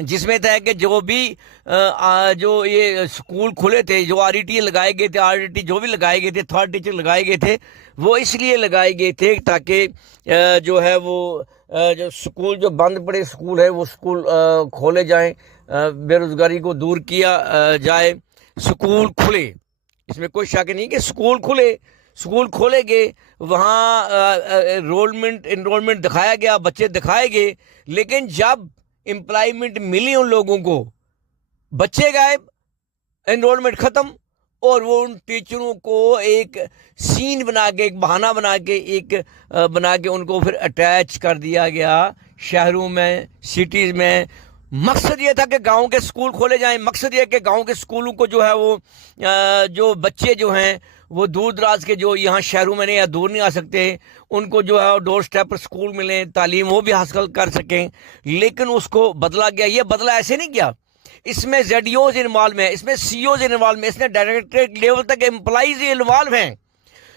جس میں تھا کہ جو بھی جو یہ اسکول کھلے تھے، جو RET لگائے گئے تھے، RET جو بھی لگائے گئے تھے، تھرڈ ٹیچر لگائے گئے تھے، وہ اس لیے لگائے گئے تھے تاکہ جو ہے وہ جو اسکول جو بند پڑے اسکول ہے وہ اسکول کھولے جائیں، بے روزگاری کو دور کیا جائے، اسکول کھلے. اس میں کوئی شک نہیں کہ اسکول کھلے، اسکول کھولے گئے، وہاں انرولمنٹ دکھایا گیا، بچے دکھائے گئے، لیکن جب امپلائمنٹ ملی ان لوگوں کو، بچے غائب، انرولمنٹ ختم، اور وہ ان ٹیچروں کو ایک سین بنا کے، ایک بہانہ بنا کے ان کو پھر اٹیچ کر دیا گیا شہروں میں، سٹیز میں. مقصد یہ تھا کہ گاؤں کے اسکول کھولے جائیں، مقصد یہ کہ گاؤں کے اسکولوں کو جو ہے وہ جو بچے جو ہیں وہ دور دراز کے جو یہاں شہروں میں نہیں یا دور نہیں آ سکتے، ان کو جو ہے ڈور سٹیپ پر اسکول ملیں، تعلیم وہ بھی حاصل کر سکیں. لیکن اس کو بدلا گیا. یہ بدلا ایسے نہیں کیا، اس میں ZEOs انوالو ہیں، اس میں CEOs انوالو ہیں، اس میں ڈائریکٹریٹ لیول تک امپلائیز انوالو ہیں.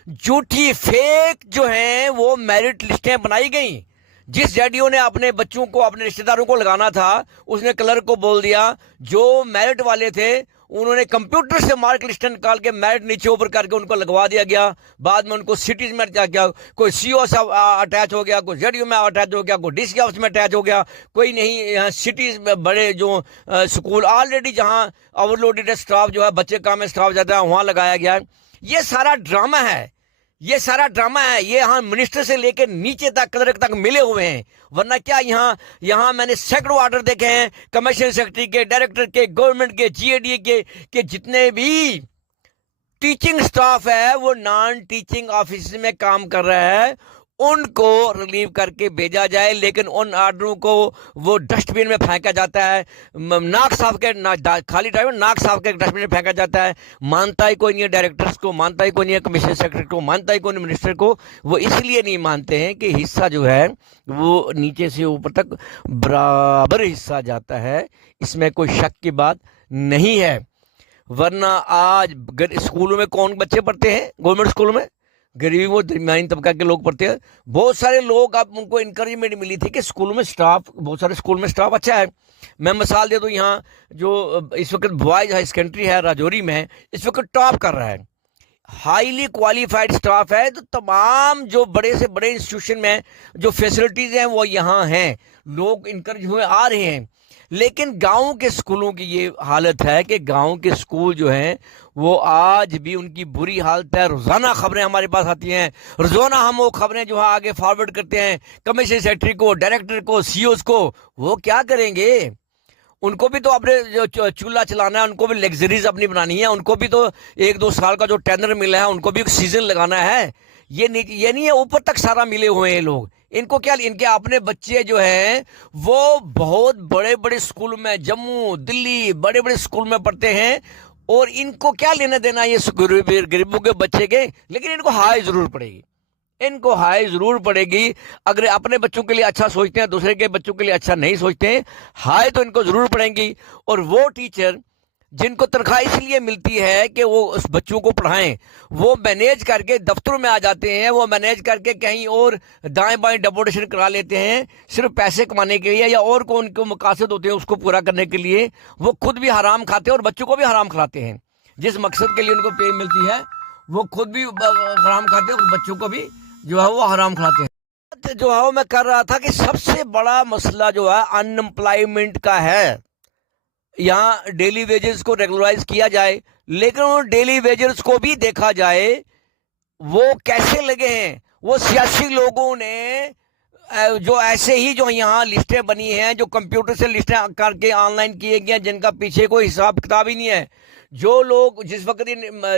جھوٹی فیک جو ہیں وہ میرٹ لسٹیں بنائی گئیں. جس ZEO نے اپنے بچوں کو، اپنے رشتہ داروں کو لگانا تھا، اس نے کلرک کو بول دیا، جو میرٹ والے تھے انہوں نے کمپیوٹر سے مارک لسٹ نکال کے میرٹ نیچے اوپر کر کے ان کو لگوا دیا گیا. بعد میں ان کو سٹیز میں کیا کوئی CO سے اٹیچ ہو گیا، کوئی ZEO میں اٹیچ ہو گیا، کوئی DC آفس میں اٹیچ ہو گیا، کوئی نہیں. یہاں سٹیز میں بڑے جو سکول آلریڈی جہاں اوور لوڈیڈ اسٹاف جو ہے، بچے کام میں اسٹاف جاتا ہے، وہاں لگایا گیا ہے. یہ سارا ڈرامہ ہے، یہ سارا ڈرامہ ہے. یہ ہاں منسٹر سے لے کے نیچے تک کلرک تک ملے ہوئے ہیں. ورنہ کیا یہاں میں نے سینکڑوں آرڈر دیکھے ہیں کمیشن سیکرٹری کے، ڈائریکٹر کے، گورنمنٹ کے، GADA کے، کہ جتنے بھی ٹیچنگ سٹاف ہے وہ نان ٹیچنگ آفس میں کام کر رہا ہے، ان کو ریلیو کر کے بھیجا جائے. لیکن ان آرڈروں کو وہ ڈسٹ بین میں پھینکا جاتا ہے، ناک صاف کے خالی ڈرائیور ناک صاف کے ڈسٹ بین میں پھینکا جاتا ہے. مانتا ہی کوئی نہیں ہے ڈائریکٹرز کو، مانتا ہی کوئی نہیں ہے کمیشن سیکرٹری کو، مانتا ہی کوئی نہیں منسٹر کو. وہ اس لیے نہیں مانتے ہیں کہ حصہ جو ہے وہ نیچے سے اوپر تک برابر حصہ جاتا ہے. اس میں کوئی شک کی بات نہیں ہے. ورنہ آج اسکولوں میں کون بچے پڑھتے ہیں؟ گورنمنٹ اسکولوں میں غریبی و درمیانی طبقہ کے لوگ پڑھتے ہیں. بہت سارے لوگ، اب ان کو انکریجمنٹ ملی تھی کہ اسکولوں میں سٹاف، بہت سارے اسکول میں سٹاف اچھا ہے. میں مثال دے دوں، یہاں جو اس وقت بوائز ہائی سیکنڈری ہے راجوری میں، اس وقت ٹاپ کر رہا ہے، ہائیلی کوالیفائڈ سٹاف ہے. تو تمام جو بڑے سے بڑے انسٹیٹیوشن میں جو فیسلٹیز ہیں وہ یہاں ہیں، لوگ انکریج ہوئے آ رہے ہیں. لیکن گاؤں کے اسکولوں کی یہ حالت ہے کہ گاؤں کے اسکول جو ہیں وہ آج بھی ان کی بری حالت ہے. روزانہ خبریں ہمارے پاس آتی ہیں، روزانہ ہم وہ خبریں جو ہے آگے فارورڈ کرتے ہیں کمیشن سیکرٹری کو، ڈائریکٹر کو، CEOs کو. وہ کیا کریں گے؟ ان کو بھی تو اپنے جو چولہا چلانا ہے، ان کو بھی لیگزریز اپنی بنانی ہے، ان کو بھی تو 1-2 سال کا جو ٹینر ملا ہے ان کو بھی سیزن لگانا ہے. یہ نہیں ہے اوپر تک سارا ملے ہوئے ہیں لوگ. ان کو کیا، ان کے اپنے بچے جو ہیں وہ بہت بڑے بڑے اسکول میں، جموں، دلی، بڑے بڑے اسکول میں پڑھتے ہیں، اور ان کو کیا لینا دینا یہ غریبوں کے بچے کے. لیکن ان کو ہائی ضرور پڑے گی، ان کو ہائی ضرور پڑے گی. اگر اپنے بچوں کے لیے اچھا سوچتے ہیں، دوسرے کے بچوں کے لیے اچھا نہیں سوچتے ہیں، ہائی تو ان کو ضرور پڑیں گی. اور وہ ٹیچر جن کو تنخواہ اس لیے ملتی ہے کہ وہ اس بچوں کو پڑھائیں، وہ مینیج کر کے دفتروں میں آ جاتے ہیں، وہ مینیج کر کے کہیں اور دائیں بائیں ڈپوٹیشن کرا لیتے ہیں صرف پیسے کمانے کے لیے، یا اور کو ان کو مقاصد ہوتے ہیں اس کو پورا کرنے کے لیے. وہ خود بھی حرام کھاتے ہیں اور بچوں کو بھی حرام کھلاتے ہیں. جس مقصد کے لیے ان کو پے ملتی ہے وہ خود بھی حرام کھاتے ہیں اور بچوں کو بھی جو ہے وہ حرام کھلاتے ہیں. جو ہے میں کر رہا تھا کہ سب سے بڑا مسئلہ جو ہے ان امپلائمنٹ کا ہے. یہاں ڈیلی ویجز کو ریگولرائز کیا جائے، لیکن ان ڈیلی ویجز کو بھی دیکھا جائے وہ کیسے لگے ہیں. وہ سیاسی لوگوں نے جو ایسے ہی جو یہاں لسٹیں بنی ہیں، جو کمپیوٹر سے لسٹیں کر کے آن لائن کیے گئے، جن کا پیچھے کوئی حساب کتاب ہی نہیں ہے. جو لوگ جس وقت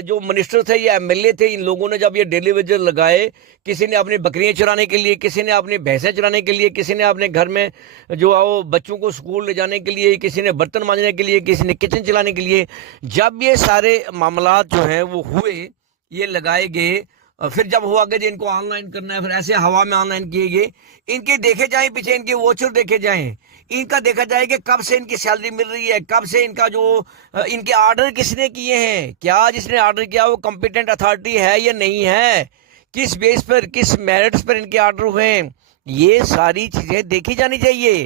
جو منسٹر تھے یا MLA تھے، ان لوگوں نے جب یہ ڈیلی ویجر لگائے، کسی نے اپنی بکریاں چرانے کے لیے، کسی نے اپنی بھینسیں چرانے کے لیے، کسی نے اپنے گھر میں جو وہ بچوں کو اسکول لے جانے کے لیے، کسی نے برتن مانجنے کے لیے، کسی نے کچن چلانے کے لیے. جب یہ سارے معاملات جو ہیں وہ ہوئے، یہ لگائے گئے، پھر جب ہوا کہ ان کو آن لائن کرنا ہے، پھر ایسے ہوا میں آن لائن کیے گئے. ان کے دیکھے جائیں پیچھے، ان کے واچر دیکھے جائیں، ان کا دیکھا جائے کہ کب سے ان کی سیلری مل رہی ہے، کب سے ان کا جو ان کے آرڈر کس نے کیے ہیں، کیا جس نے آرڈر کیا وہ کمپیٹنٹ اتھارٹی ہے یا نہیں ہے، کس بیس پر، کس میرٹس پر ان کے آرڈر ہوئے ہیں. یہ ساری چیزیں دیکھی جانی چاہیے.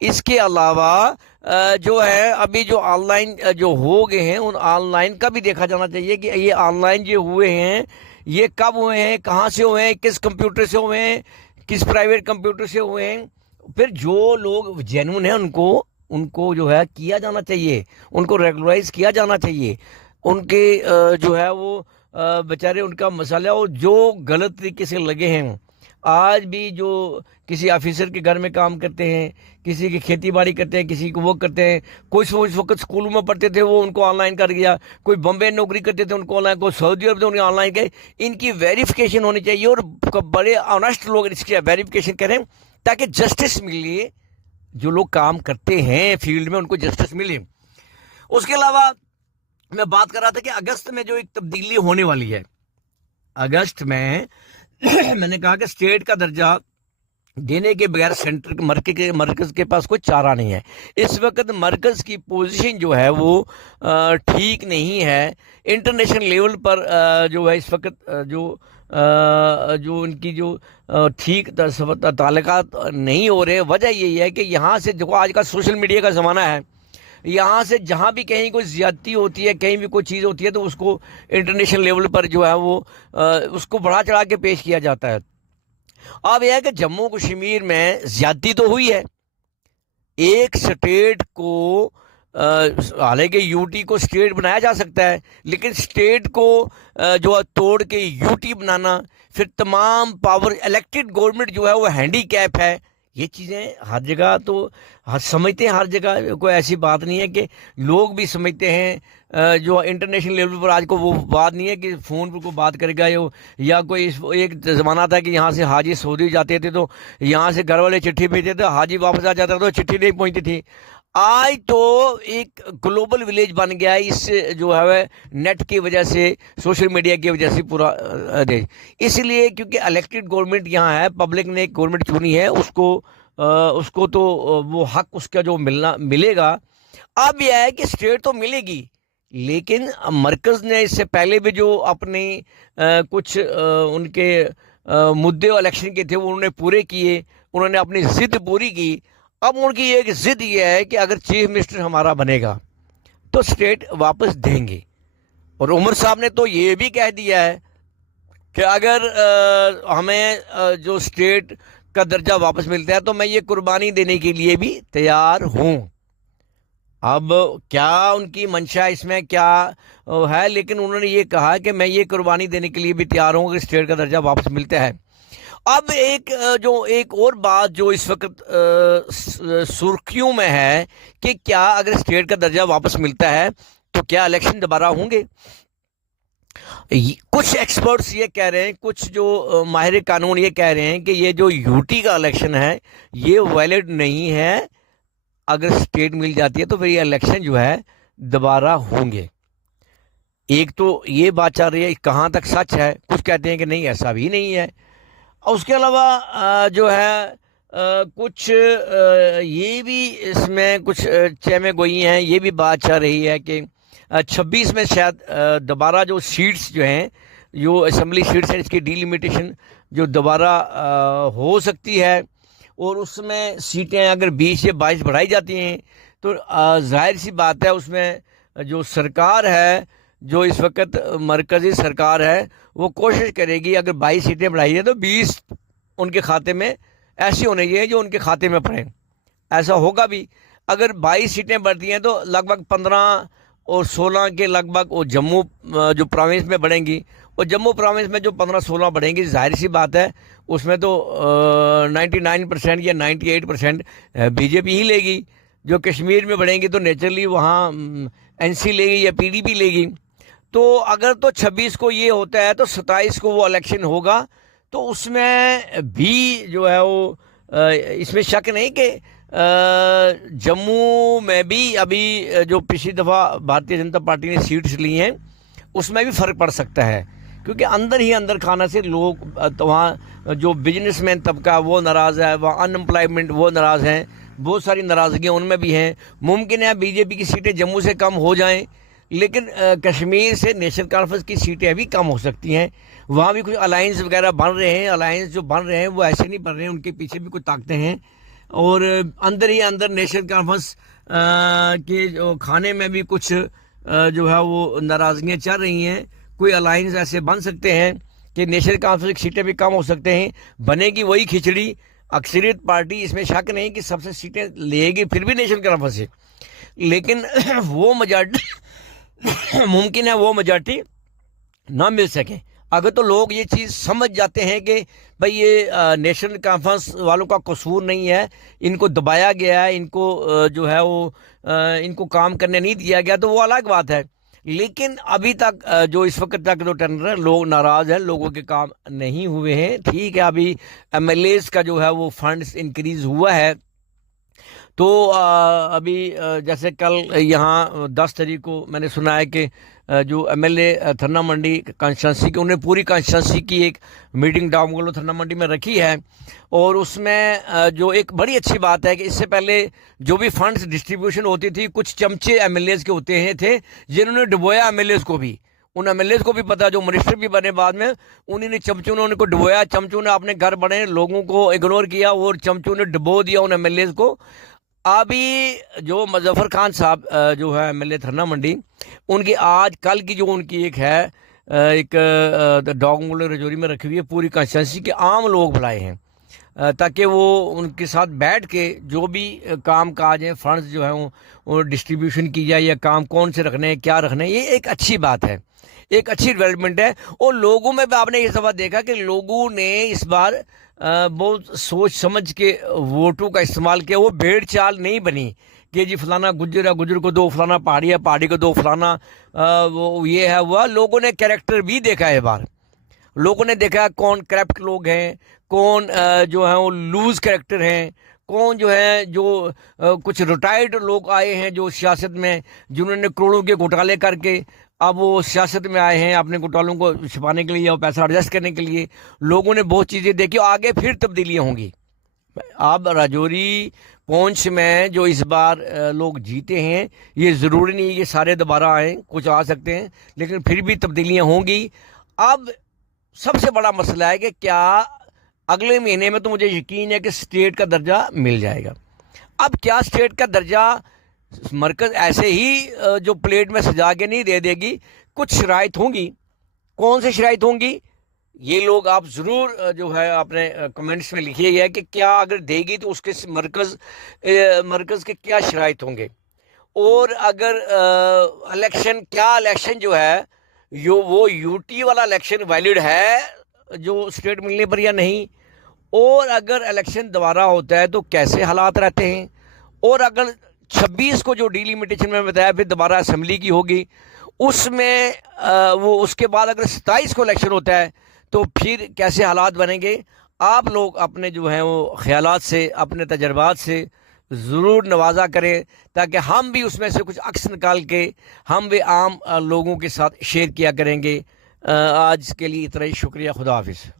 اس کے علاوہ جو ہے ابھی جو آن لائن جو ہو گئے ہیں ان آن لائن کا بھی دیکھا جانا چاہیے کہ یہ آن لائن جو ہوئے ہیں یہ کب ہوئے ہیں, کہاں سے ہوئے ہیں, کس کمپیوٹر سے ہوئے ہیں, کس پرائیویٹ کمپیوٹر سے ہوئے ہیں. پھر جو لوگ جینون ہیں ان کو جو ہے کیا جانا چاہیے, ان کو ریگولرائز کیا جانا چاہیے. ان کے جو ہے وہ بیچارے ان کا مسئلہ, اور جو غلط طریقے سے لگے ہیں آج بھی, جو کسی آفیسر کے گھر میں کام کرتے ہیں, کسی کی کھیتی باڑی کرتے ہیں, کسی کو وہ کرتے ہیں, کچھ وہ اس وقت اسکولوں میں پڑھتے تھے وہ ان کو آن لائن کر دیا, کوئی بمبے نوکری کرتے تھے ان کو آن لائن, کوئی سعودی عرب سے ان کو آن لائن گئے. ان کی ویریفیکیشن ہونی چاہیے اور بڑے آنیسٹ لوگ اس کی ویریفیکیشن کریں تاکہ جسٹس ملے. جو لوگ کام کرتے ہیں فیلڈ میں ان کو جسٹس ملے. اس کے علاوہ میں بات کر رہا تھا کہ اگست میں جو ایک تبدیلی ہونے والی ہے. اگست میں میں نے کہا کہ اسٹیٹ کا درجہ دینے کے بغیر سینٹر مرکز کے پاس کوئی چارہ نہیں ہے. اس وقت مرکز کی پوزیشن جو ہے وہ ٹھیک نہیں ہے. انٹرنیشنل لیول پر جو ہے اس وقت جو ان کی جو ٹھیک تعلقات نہیں ہو رہے. وجہ یہی ہے کہ یہاں سے جو آج کا سوشل میڈیا کا زمانہ ہے, یہاں سے جہاں بھی کہیں کوئی زیادتی ہوتی ہے, کہیں بھی کوئی چیز ہوتی ہے تو اس کو انٹرنیشنل لیول پر جو ہے وہ اس کو بڑھا چڑھا کے پیش کیا جاتا ہے. اب یہ ہے کہ جموں کشمیر میں زیادتی تو ہوئی ہے. ایک سٹیٹ کو حالانکہ یو ٹی کو سٹیٹ بنایا جا سکتا ہے, لیکن سٹیٹ کو جو ہے توڑ کے یو ٹی بنانا, پھر تمام پاور الیکٹڈ گورنمنٹ جو ہے وہ ہینڈی کیپ ہے. یہ چیزیں ہر جگہ تو سمجھتے ہیں, ہر جگہ کوئی ایسی بات نہیں ہے کہ لوگ بھی سمجھتے ہیں. جو انٹرنیشنل لیول پر آج کو وہ بات نہیں ہے کہ فون پر کوئی بات کرے گا, یا کوئی ایک زمانہ تھا کہ یہاں سے حاجی سعودی جاتے تھے تو یہاں سے گھر والے چٹھی بھیجتے تھے, حاجی واپس آ جاتا تو چٹھی نہیں پہنچتی تھی. آج تو ایک گلوبل ولیج بن گیا ہے اس جو ہے نیٹ کی وجہ سے, سوشل میڈیا کی وجہ سے پورا دیش. اس لیے کیونکہ الیکٹڈ گورنمنٹ یہاں ہے, پبلک نے ایک گورنمنٹ چنی ہے, اس کو تو وہ حق اس کا جو ملے گا. اب یہ ہے کہ اسٹیٹ تو ملے گی, لیکن مرکز نے اس سے پہلے بھی جو اپنے کچھ ان کے مدعے الیکشن کے تھے وہ انہوں نے پورے کیے, انہوں نے اپنی ضد پوری کی. اب ان کی ایک ضد یہ ہے کہ اگر چیف منسٹر ہمارا بنے گا تو اسٹیٹ واپس دیں گے. اور عمر صاحب نے تو یہ بھی کہہ دیا ہے کہ اگر ہمیں جو اسٹیٹ کا درجہ واپس ملتا ہے تو میں یہ قربانی دینے کے لیے بھی تیار ہوں. اب کیا ان کی منشا اس میں کیا ہے, لیکن انہوں نے یہ کہا کہ میں یہ قربانی دینے کے لیے بھی تیار ہوں کہ اسٹیٹ کا درجہ واپس ملتا ہے. اب ایک اور بات جو اس وقت سرخیوں میں ہے کہ کیا اگر اسٹیٹ کا درجہ واپس ملتا ہے تو کیا الیکشن دوبارہ ہوں گے. کچھ ایکسپرٹس یہ کہہ رہے ہیں, کچھ جو ماہر قانون یہ کہہ رہے ہیں کہ یہ جو یو ٹی کا الیکشن ہے یہ ویلڈ نہیں ہے. اگر اسٹیٹ مل جاتی ہے تو پھر یہ الیکشن جو ہے دوبارہ ہوں گے. ایک تو یہ بات چل رہی ہے, کہاں تک سچ ہے, کچھ کہتے ہیں کہ نہیں ایسا بھی نہیں ہے. اس کے علاوہ جو ہے کچھ یہ بھی اس میں کچھ چہمے گوئی ہیں, یہ بھی بات چل رہی ہے کہ 26 میں شاید دوبارہ جو سیٹس جو ہیں, جو اسمبلی سیٹس ہیں, اس کی ڈیلیمیٹیشن جو دوبارہ ہو سکتی ہے. اور اس میں سیٹیں اگر 20 یا 22 بڑھائی جاتی ہیں تو ظاہر سی بات ہے اس میں جو سرکار ہے, جو اس وقت مرکزی سرکار ہے, وہ کوشش کرے گی اگر 22 سیٹیں بڑھائی ہیں تو 20 ان کے کھاتے میں ایسی ہونی چاہیے جو ان کے کھاتے میں پڑیں. ایسا ہوگا بھی. اگر 22 سیٹیں بڑھتی ہیں تو لگ بھگ 15 اور 16 کے لگ بھگ وہ جموں جو پروونس میں بڑھیں گی, اور جموں پروونس میں جو 15-16 بڑھیں گی, ظاہر سی بات ہے اس میں تو 99% یا 98% بی جے پی ہی لے گی. جو کشمیر میں بڑھیں گی تو نیچرلی وہاں این سی لے گی یا پی ڈی پی لے گی. تو اگر تو 26 کو یہ ہوتا ہے تو 27 کو وہ الیکشن ہوگا, تو اس میں بھی جو ہے وہ اس میں شک نہیں کہ جموں میں بھی ابھی جو پچھلی دفعہ بھارتیہ جنتا پارٹی نے سیٹس لی ہیں اس میں بھی فرق پڑ سکتا ہے, کیونکہ اندر ہی اندر کھانا سے لوگ وہاں جو بزنس مین طبقہ وہ ناراض ہے, وہاں ان امپلائمنٹ وہ ناراض ہیں, بہت ساری ناراضگیاں ان میں بھی ہیں. ممکن ہے بی جے پی کی سیٹیں جموں سے کم ہو جائیں, لیکن کشمیر سے نیشنل کانفرنس کی سیٹیں ابھی کم ہو سکتی ہیں. وہاں بھی کچھ الائنس وغیرہ بن رہے ہیں. الائنس جو بن رہے ہیں وہ ایسے نہیں بن رہے ہیں, ان کے پیچھے بھی کچھ طاقتیں ہیں. اور اندر ہی اندر نیشنل کانفرنس کے جو کھانے میں بھی کچھ جو ہے وہ ناراضگیاں چل رہی ہیں. کوئی الائنس ایسے بن سکتے ہیں کہ نیشنل کانفرنس کی سیٹیں بھی کم ہو سکتے ہیں. بنے گی وہی کھچڑی. اکثریت پارٹی اس میں شک نہیں کہ سب سے سیٹیں لے گی پھر بھی نیشنل کانفرنس سے, لیکن وہ میجارٹی ممکن ہے وہ میجارٹی نہ مل سکے. اگر تو لوگ یہ چیز سمجھ جاتے ہیں کہ بھئی یہ نیشنل کانفرنس والوں کا قصور نہیں ہے, ان کو دبایا گیا ہے, ان کو جو ہے وہ ان کو کام کرنے نہیں دیا گیا, تو وہ الگ بات ہے. لیکن ابھی تک جو اس وقت تک جو ٹینڈر ہے, لوگ ناراض ہیں, لوگوں کے کام نہیں ہوئے ہیں. ٹھیک ہے, ابھی ایم ایل ایز کا جو ہے وہ فنڈز انکریز ہوا ہے, تو ابھی جیسے کل یہاں 10 تاریخ کو میں نے سنا ہے کہ جو ایم ایل اے تھرنا منڈی کانسٹیچوئنسی کے, انہیں پوری کانسٹیچوئنسی کی ایک میٹنگ ڈامگولو تھرنا منڈی میں رکھی ہے. اور اس میں جو ایک بڑی اچھی بات ہے کہ اس سے پہلے جو بھی فنڈز ڈسٹریبیوشن ہوتی تھی, کچھ چمچے ایم ایل ایز کے ہوتے ہیں تھے جنہوں نے ڈبویا ایم ایل ایز کو بھی. ان ایم ایل ایز کو بھی پتا, جو منسٹر بھی بنے بعد میں, انہیں نے چمچوں نے ان کو ڈبویا. چمچوں نے اپنے گھر بڑے لوگوں کو اگنور کیا اور چمچوں نے ڈبو دیا ان ایم ایل ایز کو. ابھی جو مظفر خان صاحب جو ہے ایم ایل اے تھرنا منڈی, ان کی آج کل کی جو ان کی ایک ہے ایک ڈامگولو رجوری میں رکھی ہوئی ہے, پوری کانسٹیچوئنسی کے عام لوگ بلائے ہیں تاکہ وہ ان کے ساتھ بیٹھ کے جو بھی کام کاج ہیں, فنڈز جو ہیں وہ ڈسٹریبیوشن کی جائے, یا کام کون سے رکھنے ہیں, کیا رکھنے ہیں. یہ ایک اچھی بات ہے, ایک اچھی ڈیولپمنٹ ہے. اور لوگوں میں بھی آپ نے یہ سب دیکھا کہ لوگوں نے اس بار بہت سوچ سمجھ کے ووٹوں کا استعمال کیا. وہ بھیڑ چال نہیں بنی کہ جی فلانا گجر ہے, گجر کو دو, فلانا پہاڑی ہے, پہاڑی کو دو, فلانا وہ یہ ہے وہ. لوگوں نے کریکٹر بھی دیکھا ہے بار. لوگوں نے دیکھا کون کرپٹ لوگ ہیں, کون جو ہیں وہ لوز کریکٹر ہیں, کون جو ہے جو کچھ ریٹائرڈ لوگ آئے ہیں جو سیاست میں, جنہوں نے کروڑوں کے گھوٹالے کر کے اب وہ سیاست میں آئے ہیں اپنے گھوٹالوں کو چھپانے کے لیے یا پیسہ ایڈجسٹ کرنے کے لیے. لوگوں نے بہت چیزیں دیکھی, آگے پھر تبدیلیاں ہوں گی. اب راجوری پونچھ میں جو اس بار لوگ جیتے ہیں, یہ ضروری نہیں کہ سارے دوبارہ آئیں, کچھ آ سکتے ہیں, لیکن پھر بھی تبدیلیاں ہوں گی. اب سب سے بڑا مسئلہ ہے کہ کیا اگلے مہینے میں, تو مجھے یقین ہے کہ اسٹیٹ کا درجہ مل جائے گا. اب کیا اسٹیٹ کا درجہ مرکز ایسے ہی جو پلیٹ میں سجا کے نہیں دے گی, کچھ شرائط ہوں گی. کون سی شرائط ہوں گی, یہ لوگ آپ ضرور جو ہے اپنے کمنٹس میں لکھیے گا کہ کیا اگر دے گی تو اس کے مرکز کے کیا شرائط ہوں گے. اور اگر الیکشن جو ہے وہ یو ٹی والا الیکشن ویلڈ ہے جو اسٹیٹ ملنے پر یا نہیں. اور اگر الیکشن دوبارہ ہوتا ہے تو کیسے حالات رہتے ہیں. اور اگر 26 کو جو ڈیلیمیٹیشن میں بتایا پھر دوبارہ اسمبلی کی ہوگی, اس میں وہ اس کے بعد اگر 27 کو الیکشن ہوتا ہے تو پھر کیسے حالات بنیں گے. آپ لوگ اپنے جو ہیں وہ خیالات سے, اپنے تجربات سے ضرور نوازا کریں تاکہ ہم بھی اس میں سے کچھ عکس نکال کے ہم بھی عام لوگوں کے ساتھ شیئر کیا کریں گے. آج کے لیے اتنا ہی, شکریہ. خدا حافظ.